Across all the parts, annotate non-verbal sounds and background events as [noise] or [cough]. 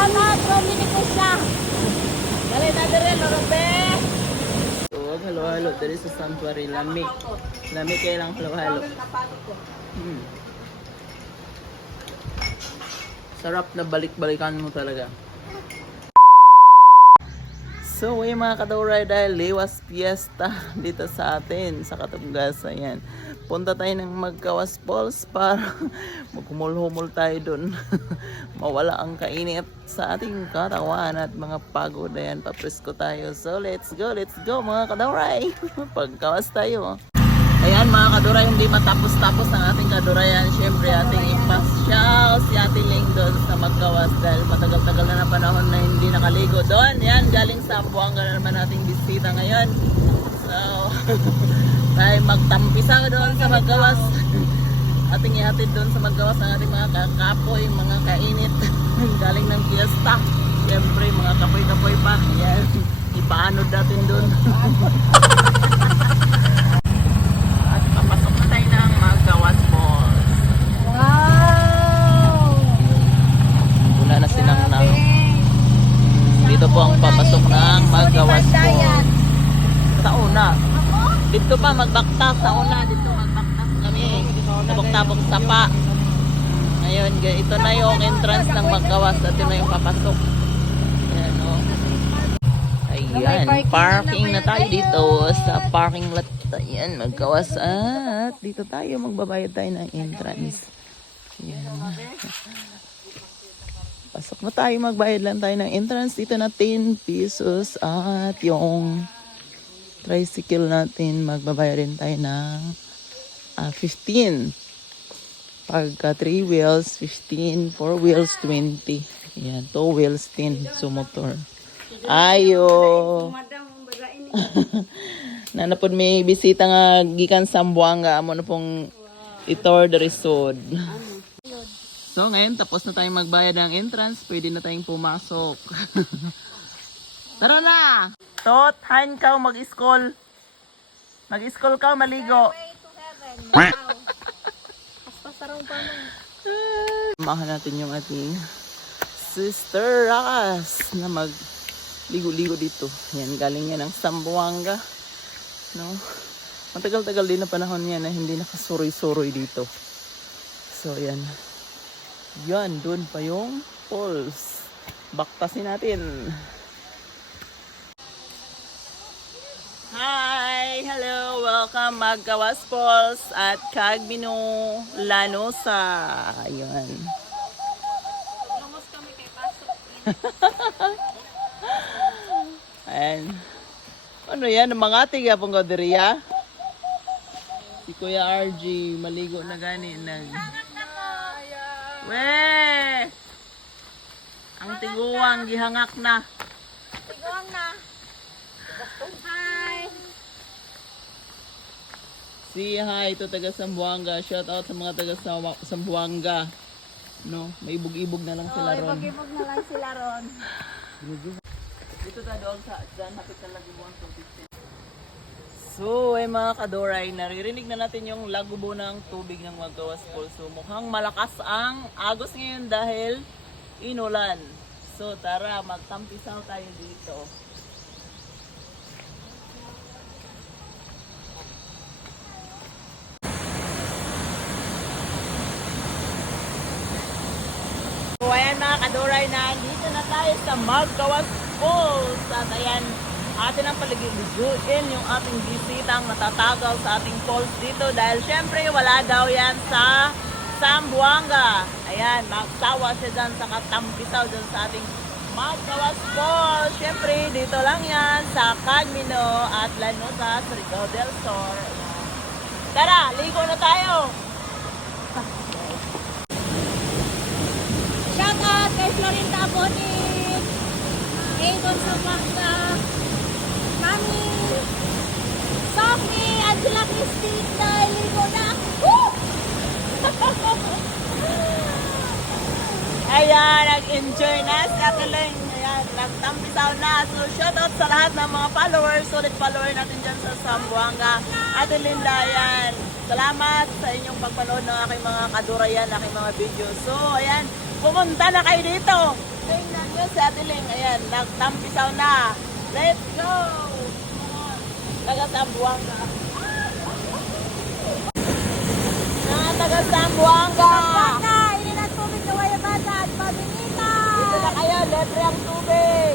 Shout out from Minikusya. Dali na dire, Lorobe. So, wag halo-halo. Dali sa sanctuary. Lami. Lami kayo lang halo-halo. Hmm. Sarap na balik-balikan mo talaga. So, ay mga kadauray dahil liwas fiesta [laughs] dito sa atin sa Katubgas. Ayan. Punta tayo ng Magkawas Falls para [laughs] magkumul-humul tayo dun. [laughs] Mawala ang kainit sa ating katawan at mga pagod. Ayan, papresko tayo. So, let's go, let's go mga kadauray. Pagkawas tayo. Ayan mga kaduray, hindi matapos-tapos ang ating kadurayan. Siyempre ating ipasyal si Ate Ling doon sa Magkawas dahil matagal-tagal na na panahon na hindi nakaligo doon. Yan, galing sa Buanga na naman ating bisita ngayon. So, [laughs] tayo magtampisang doon sa Magkawas. [laughs] ating ihatid doon sa Magkawas ang ating mga kakapoy, mga kainit. [laughs] galing ng fiesta. Siyempre, mga kapoy-kapoy pa. Yan, ipaanod natin doon. At papasok na tayo ng Magawas Falls. Wow! Wala na silang nang... Dito po ang papasok ng Magawas Falls. Sa una. Dito pa magbaktas. Sa una, dito magbaktas kami. Tabok-tabok sapa. Ngayon, ga- ito na yung entrance ng Magawas. At ito na yung papasok. Ayan, oh. Ayan, parking na tayo dito sa parking lot. Ayan, magkawas at dito tayo magbabayad tayo ng entrance. Ayan. Pasok na tayo, magbayad lang tayo ng entrance. Dito na 10 pesos at yung tricycle natin, magbabayad rin tayo ng ah, 15. Pagka 3 wheels, 15. 4 wheels, 20. Ayan, 2 wheels, 10. So, motor. Ayo. [laughs] Nanapod may bisita nga gikan sa Buanga amo na pong itor the resod. So ngayon tapos na tayong magbayad ng entrance, pwede na tayong pumasok. [laughs] Tara na! Tot, hain ka mag-school. Mag-school ka, maligo. [laughs] Samahan natin yung ating sister Rakas na mag ligo-ligo dito. Yan, galing yan ng Sambuanga. No? Matagal-tagal din na panahon yan na hindi nakasuroy-suroy dito. So, yan. Yan, doon pa yung falls. Baktasin natin. Hi! Hello! Welcome Magkawas Falls at Cagbino Lanosa. Ayan. Ayan. Ano yan? Mga tiga pong gadiriya? Si Kuya RG, maligo na gani. Nag... We! Ang tiguang, gihangak na. Tigong na. Hi! Si hi to taga Sambuanga. Shout out sa mga taga Sam- Sambuanga. No, may ibog-ibog na lang sila ron. Pag-ibog na lang sila ron. [laughs] Dito ta doon sa dyan, hapit na. So, ay mga kadoray, naririnig na natin yung lagubo ng tubig ng Magawas Falls. So, mukhang malakas ang agos ngayon dahil inulan. So, tara, magtampisaw tayo dito. So, kadoray na dito na tayo sa Magkawas Falls. At ayan, atin ang paligiguin yung ating bisitang natatagaw sa ating falls dito dahil syempre wala daw yan sa Sambuanga. Ayan, magsawa siya dyan sa katampisaw dyan sa ating Magkawas Falls. Syempre, dito lang yan sa Cagmino at Lanusa, Surigao del Sur. Tara, ligo na tayo! Kay Florinda Abonik. Avon Samanga. Mami. Sophie. Angela Cristina. Ligo na. Woo! [laughs] Ayan, nag-enjoy na si Ate Ling. Ayan, nagtampisaw na. So, shoutout sa lahat ng mga followers, solid follower natin dyan sa Sambuanga. Ate Linda. Salamat sa inyong pagpanood ng aking mga kadurayan, aking mga video. So, ayan, pumunta na kayo dito. Tingnan yun si Adeling. Ayan, nagtampisaw na. Let's go! Taga Sambuanga. Mga taga Sambuanga. Bata, ini na tubig na waya bata at pabinita. Dito na kayo, libre ang tubig.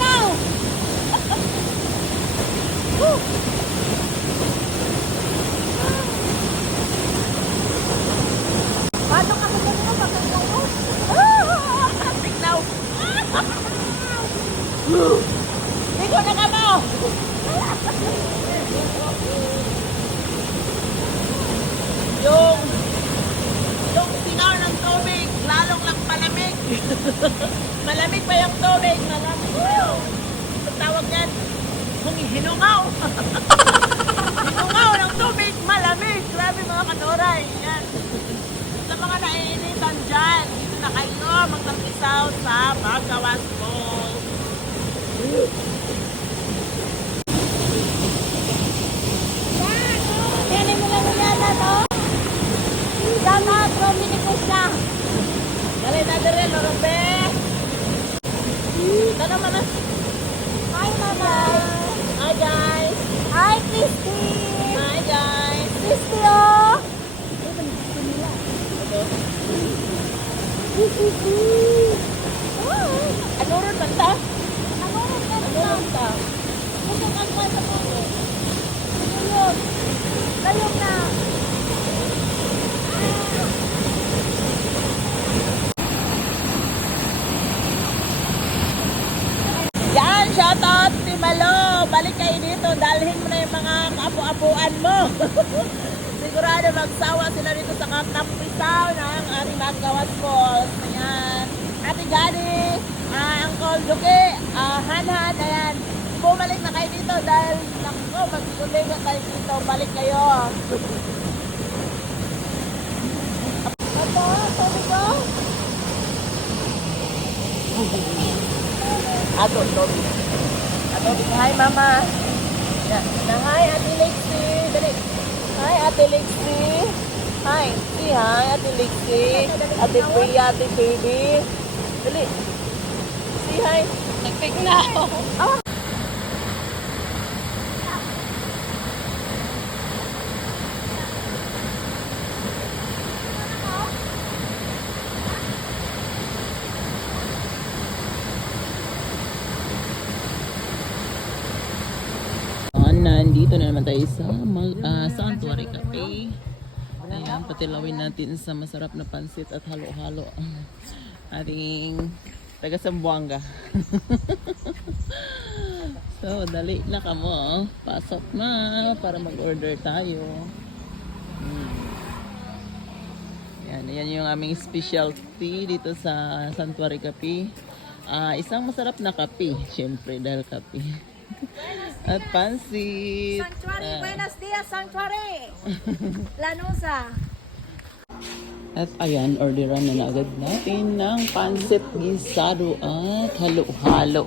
Now! Dito na ka mo. yung yung sinaw ng tubig, lalong lang palamig. [laughs] malamig pa yung tubig, malamig pa yung tawag yan, kung hinungaw. hinungaw ng tubig, malamig. Grabe mga kanoray. Yan. Sa mga naiinitan dyan, dito na kayo magtampisaw sa Bagawas Falls. Yan mo lang yan no? Sana, Dominikus na. Dali na dire, Lorobe. Ito naman na. Hi, Mama. Hi guys. Hi, Christy. Hi guys. Christy, oh. Ano rin banta? ano rin ka Ano rin ta? Kusog ang kwenta mo. Layog. Layog na. Yan, shoutout si Malo. Balik kayo dito. Dalhin mo na yung mga kaapu-apuan mo. [laughs] Sigurado magsawa sila dito sa kakampisaw ng ating Magawas Falls. Ayan. Ate Gani, ah, Uncle Duque, ah, Hanhan, ayan. Bumalik na kayo dito dahil naku, magkulinga tayo dito. Balik kayo. Ito, sabi ko. Ato, Toby. Ato, hi mama. Na, hi Ate Lexi. Dali. Hi Ate Lexi. Hi. Si hi Ate Lexi. Ate Priya, Ate Baby. Dali. Si hi. Nagpig na ako. Nandito na naman tayo sa mag, ah, Sanctuary Cafe. Ayan, patilawin natin sa masarap na pansit at halo-halo ang [laughs] ating taga Sambuanga. [laughs] so, dali na ka mo. Pasok na para mag-order tayo. Hmm. Yan, yan yung aming specialty dito sa Sanctuary Cafe. Ah, isang masarap na kape, syempre dahil kape. [laughs] At pansit. Sanctuary, Ah. buenos dias, Sanctuary. Lanusa. At ayan, orderan na, na agad natin ng pansit gisado at halo-halo.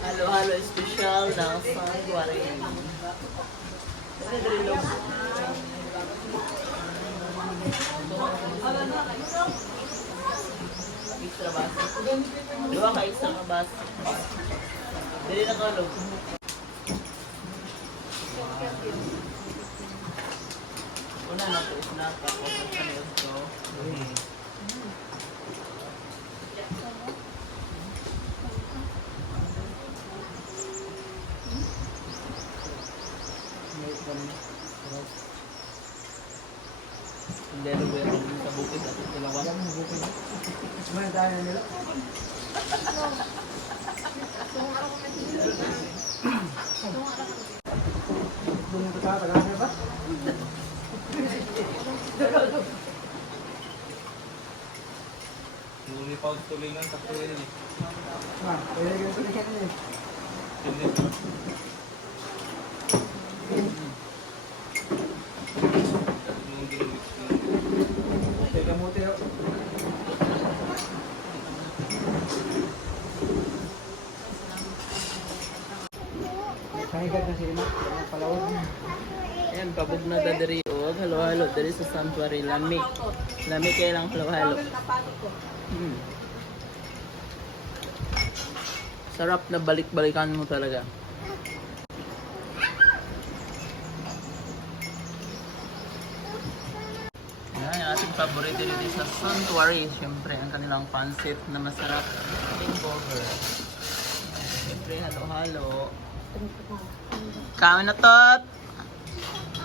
Halo-halo special ng Sanguari. Extra basa. Dua ka extra ka basa. Dili na kalog. Una na po, una pa po sa kanil ko. Hindi ano ba yung sa bukid at dalawa? Ngunit pa tulingan takto yun eh. Hindi. Nung ginamit ko. Ayan, pabog na da diri og halo-halo diri sa sanctuary lami. Lami kay lang halo-halo. Hmm. Sarap na balik-balikan mo talaga. Yan, yung ating paborito dito sa Sanctuary. Siyempre, ang kanilang pancit na masarap. Burger. Siyempre, halo-halo. Kain na tot!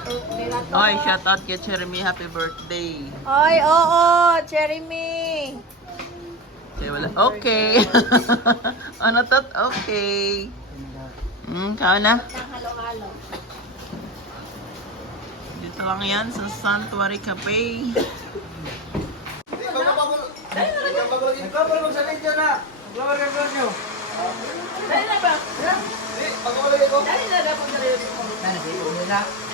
Oy, shout out kay Jeremy. Happy birthday. Oy, oo, Jeremy. Say wala. Okay. ano tot? Okay. Hmm, kain na. Halo-halo. Dito lang yan sa Sanctuary Cafe. Dahil na ba? Dahil na rin. Dahil na ba? Ano? Dahil na ka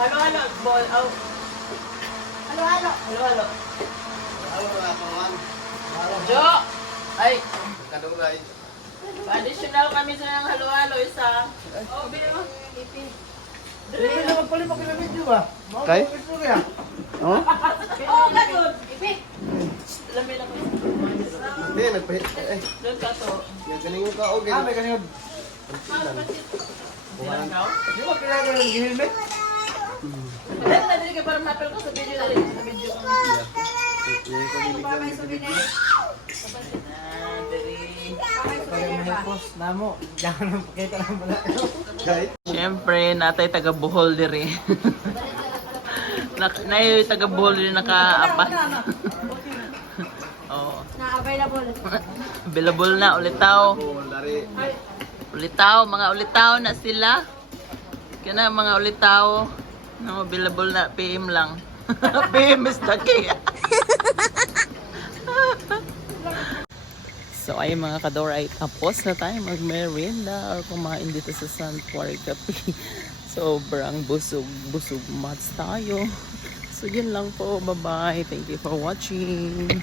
Halo-halo. Ball out. Halo-halo. Halo-halo. Jo! Ay! Additional kami sa ng halo-halo isa. Oh, bili mo. Kay? Oh? Oo, ganun. Ipik. Lamin ako. Hindi, nagpahit. Eh, Doon ka to. galing ka o Ah, may galing. Silang ka? Di ba kailangan ng helmet? Dahil na din ka para mapel ko sa video na rin. Sa video ko. Yung ng video. Ah, diri. post na mo. Diyan nang pakita lang pala. Kay? Siyempre, natay taga Bohol diri. [laughs] Nak nay taga Bohol diri nakaapa. [laughs] Oo. Na-available. Available na ulitaw. Ulitaw, mga ulitaw na sila. Kana mga ulitaw. No, available na PM lang. [laughs] PM is the key. [laughs] So ay mga kador ay tapos na tayo mag-merienda or kumain dito sa Sanctuary Cafe. [laughs] Sobrang busog, busog mats tayo. So yun lang po. Bye-bye. Thank you for watching.